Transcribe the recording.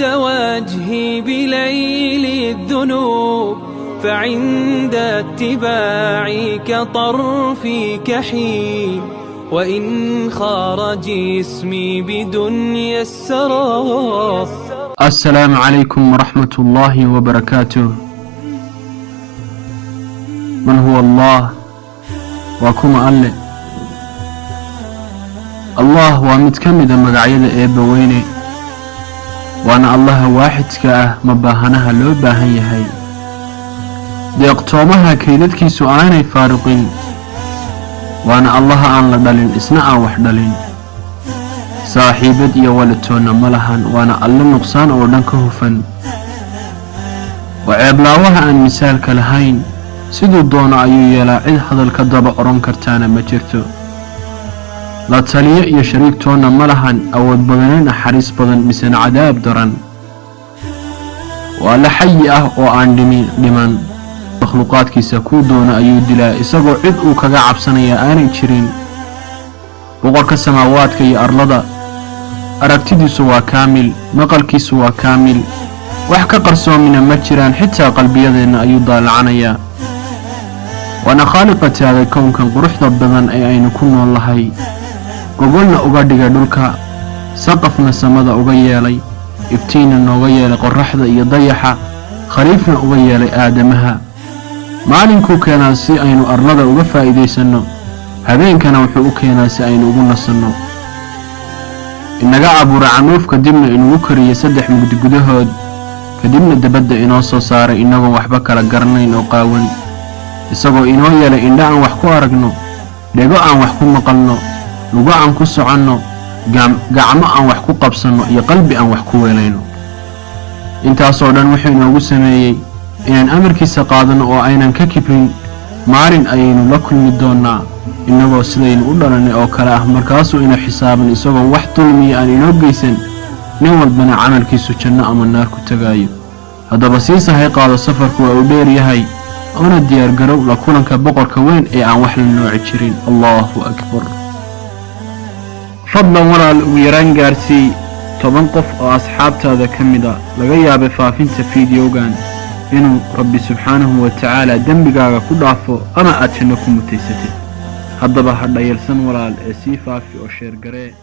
سود وجهي بليل الذنوب فعند اتباعك طرفي كحيل وإن خار جسمي بدنيا السراب. السلام عليكم ورحمة الله وبركاته. من هو الله؟ وكما الله الله ومتكمد مقعيد إيبويني وانا الله واحد كأه مباهنها لو باهن يهي ديقتومها كيدتكي سؤالي فارقين وانا الله عن لدلين اسناء وحدلين صاحبت يولتونا ملهن وانا الله نقصان ودنكه فن وعبلاوها عن مثال كالهين siduu doono ayuu yeelaa cid hadalka daba oran kartaana ma jirto la taliyo iyo shariigtoona ma lahan awood badan naxariis badan misana cadaab daran waa la xayi ah oo aan dhiman makhluuqaadkiisa ku doono ayuu dilaa isagoo cid uu kaga cabsanaya aanay jirin boqorka samaawaadka iyo arlada aragtidiisu waa kaamil maqalkiisu waa kaamil wax ka qarsoomina ma jiraan xitaa qalbiyadeena ayuu daalacanaya وانا خالق تاغي كونكا قروحدا بدن اي اينا كنو اللهي قبولنا اغاديغا دولكا سقفنا سمدا اغيالي افتينا نوغيالي قرحدا اي ضيحا خريفنا اغيالي آدمها مالنكو كانا سي اينو ارلدا اغفا ايديسانو هبين كان وحو كانا سي اينو اغنصانو انغا عبور عنوف كدبنا انو كريا سدح مقد قدهود كدبنا دبدا انو سو ساري انو وحبكا لقرنين او قاون isagoo inoo yeelay indha aan wax ku aragno dhego aan wax ku maqalno lugo aan ku soconno gacmo aan wax ku qabsanno iyo qalbi aan wax ku weelayno intaasoo dhan wuxuu inoogu sameeyey inaan amarkiisa qaadano oo aynan ka kibrin maalin ayaynu la kulmi doonaa inagoo sidaynu u dhalanay oo kale ah markaasuu ina xisaaban isagoo wax dulmiya aan inoo geysan nin walbana camalkiisu janno ama naar ku tagaayo haddaba sii sahay qaado safarku waa u dheer yahay أنا ديار قرو لكونن كبقر كوين إيه عن وحل النوع الشرين. الله أكبر. فضلا ولا الويران قارسي تبنقف أصحاب هذا كمدا لغايا بفافين تفيديو قان إنه ربي سبحانه وتعالى دنبقا كل عفو أنا أتشنكم متيستي هذا بحر يلسن ولا الأسيفا في أشير قري